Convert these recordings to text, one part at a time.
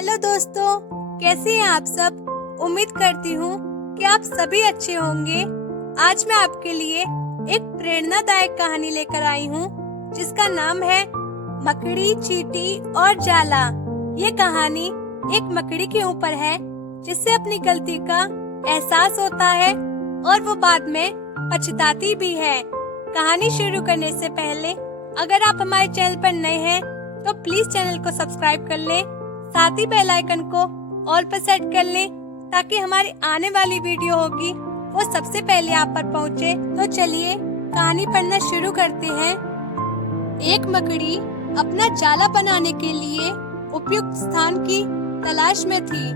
Hello दोस्तों, कैसे हैं आप सब। उम्मीद करती हूँ कि आप सभी अच्छे होंगे। आज मैं आपके लिए एक प्रेरणादायक कहानी लेकर आई हूँ जिसका नाम है मकड़ी, चींटी और जाला। ये कहानी एक मकड़ी के ऊपर है जिससे अपनी गलती का एहसास होता है और वो बाद में पछताती भी है। कहानी शुरू करने से पहले अगर आप हमारे चैनल पर नए हैं तो प्लीज चैनल को सब्सक्राइब कर लें, साथ ही बेल आइकन को ऑल पर सेट कर लें ताकि हमारी आने वाली वीडियो होगी वो सबसे पहले आप पर पहुंचे। तो चलिए कहानी पढ़ना शुरू करते हैं। एक मकड़ी अपना जाला बनाने के लिए उपयुक्त स्थान की तलाश में थी।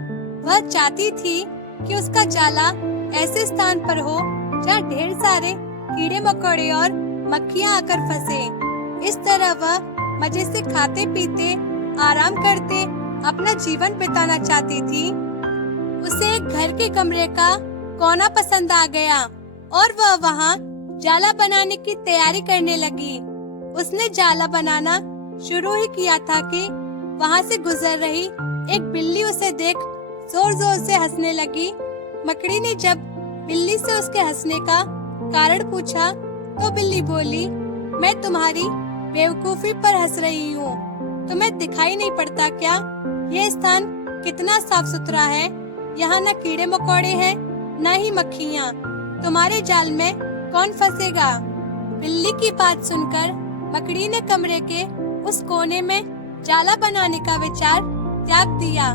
वह चाहती थी कि उसका जाला ऐसे स्थान पर हो जहाँ ढेर सारे कीड़े मकोड़े और मक्खियाँ आकर फंसे। इस तरह वह मजे से खाते पीते आराम करते अपना जीवन बिताना चाहती थी। उसे एक घर के कमरे का कोना पसंद आ गया और वह वहाँ जाला बनाने की तैयारी करने लगी। उसने जाला बनाना शुरू ही किया था कि वहाँ से गुजर रही एक बिल्ली उसे देख जोर जोर से हंसने लगी। मकड़ी ने जब बिल्ली से उसके हंसने का कारण पूछा तो बिल्ली बोली, मैं तुम्हारी बेवकूफी पर हंस रही हूँ। तुम्हें दिखाई नहीं पड़ता क्या? ये स्थान कितना साफ सुथरा है। यहाँ न कीड़े मकोड़े हैं न ही मक्खियाँ। तुम्हारे जाल में कौन फंसेगा? बिल्ली की बात सुनकर मकड़ी ने कमरे के उस कोने में जाला बनाने का विचार त्याग दिया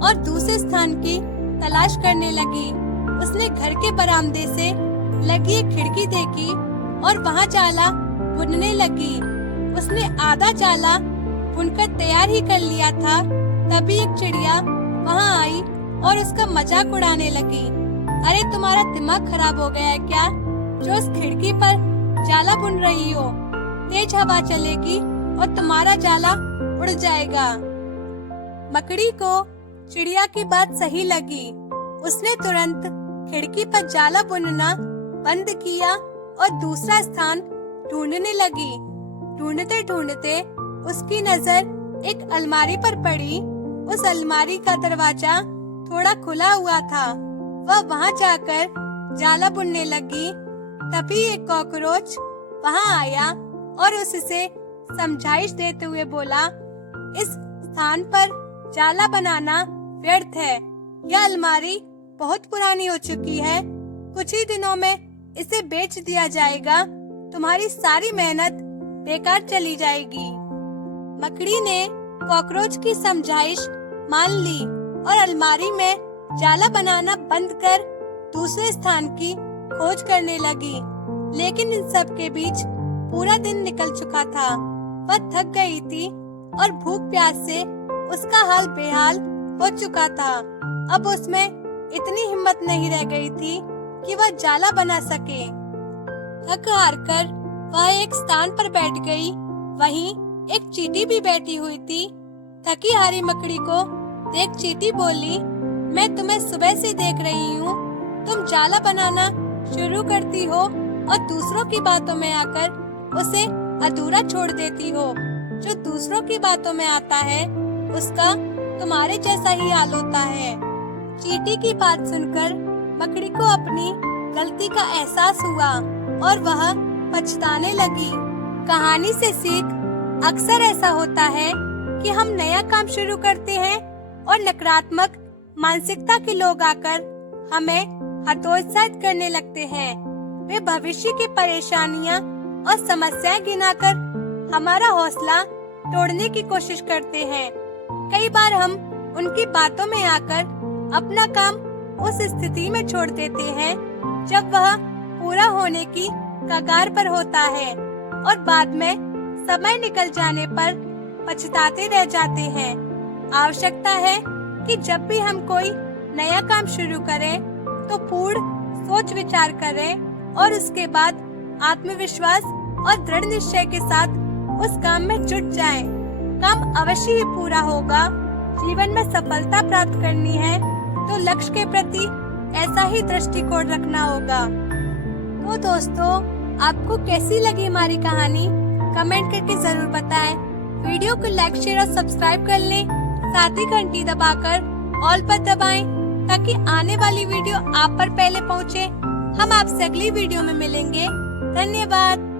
और दूसरे स्थान की तलाश करने लगी। उसने घर के बरामदे से लगी एक खिड़की देखी और वहाँ जाला बुनने लगी। उसने आधा जाला बुनकर तैयार ही कर लिया था, तभी एक चिड़िया वहाँ आई और उसका मजाक उड़ाने लगी। अरे तुम्हारा दिमाग खराब हो गया है क्या, जो उस खिड़की पर जाला बुन रही हो? तेज हवा चलेगी और तुम्हारा जाला उड़ जाएगा। मकड़ी को चिड़िया की बात सही लगी। उसने तुरंत खिड़की पर जाला बुनना बंद किया और दूसरा स्थान ढूंढने लगी। ढूंढते ढूंढते उसकी नजर एक अलमारी पर पड़ी। उस अलमारी का दरवाजा थोड़ा खुला हुआ था। वह वहां जाकर जाला बुनने लगी। तभी एक कॉकरोच वहां आया और उससे समझाइश देते हुए बोला, इस स्थान पर जाला बनाना व्यर्थ है। यह अलमारी बहुत पुरानी हो चुकी है। कुछ ही दिनों में इसे बेच दिया जाएगा। तुम्हारी सारी मेहनत बेकार चली जाएगी। मकड़ी ने कॉकरोच की समझाइश मान ली और अलमारी में जाला बनाना बंद कर दूसरे स्थान की खोज करने लगी। लेकिन इन सब के बीच पूरा दिन निकल चुका था। वह थक गई थी और भूख प्यास से उसका हाल बेहाल हो चुका था। अब उसमें इतनी हिम्मत नहीं रह गई थी कि वह जाला बना सके। थक हार कर वह एक स्थान पर बैठ गई। वहीं एक चींटी भी बैठी हुई थी। थकी हारी मकड़ी को देख चींटी बोली, मैं तुम्हें सुबह से देख रही हूँ। तुम जाला बनाना शुरू करती हो और दूसरों की बातों में आकर उसे अधूरा छोड़ देती हो। जो दूसरों की बातों में आता है उसका तुम्हारे जैसा ही हाल होता है। चींटी की बात सुनकर मकड़ी को अपनी गलती का एहसास हुआ और वह पछताने लगी। कहानी से सीख, अक्सर ऐसा होता है कि हम नया काम शुरू करते हैं और नकारात्मक मानसिकता के लोग आकर हमें हतोत्साहित करने लगते हैं। वे भविष्य की परेशानियां और समस्याएं गिनाकर हमारा हौसला तोड़ने की कोशिश करते हैं। कई बार हम उनकी बातों में आकर अपना काम उस स्थिति में छोड़ देते हैं जब वह पूरा होने की कगार पर होता है और बाद में समय निकल जाने पर पछताते रह जाते हैं। आवश्यकता है कि जब भी हम कोई नया काम शुरू करें तो पूर्ण सोच विचार करें और उसके बाद आत्मविश्वास और दृढ़ निश्चय के साथ उस काम में जुट जाएं। काम अवश्य ही पूरा होगा। जीवन में सफलता प्राप्त करनी है तो लक्ष्य के प्रति ऐसा ही दृष्टिकोण रखना होगा। तो दोस्तों, आपको कैसी लगी हमारी कहानी? कमेंट करके जरूर बताएं। वीडियो को लाइक, शेयर और सब्सक्राइब कर लें। साथ ही घंटी दबाकर ऑल पर दबाएं ताकि आने वाली वीडियो आप पर पहले पहुंचे। हम आपसे अगली वीडियो में मिलेंगे। धन्यवाद।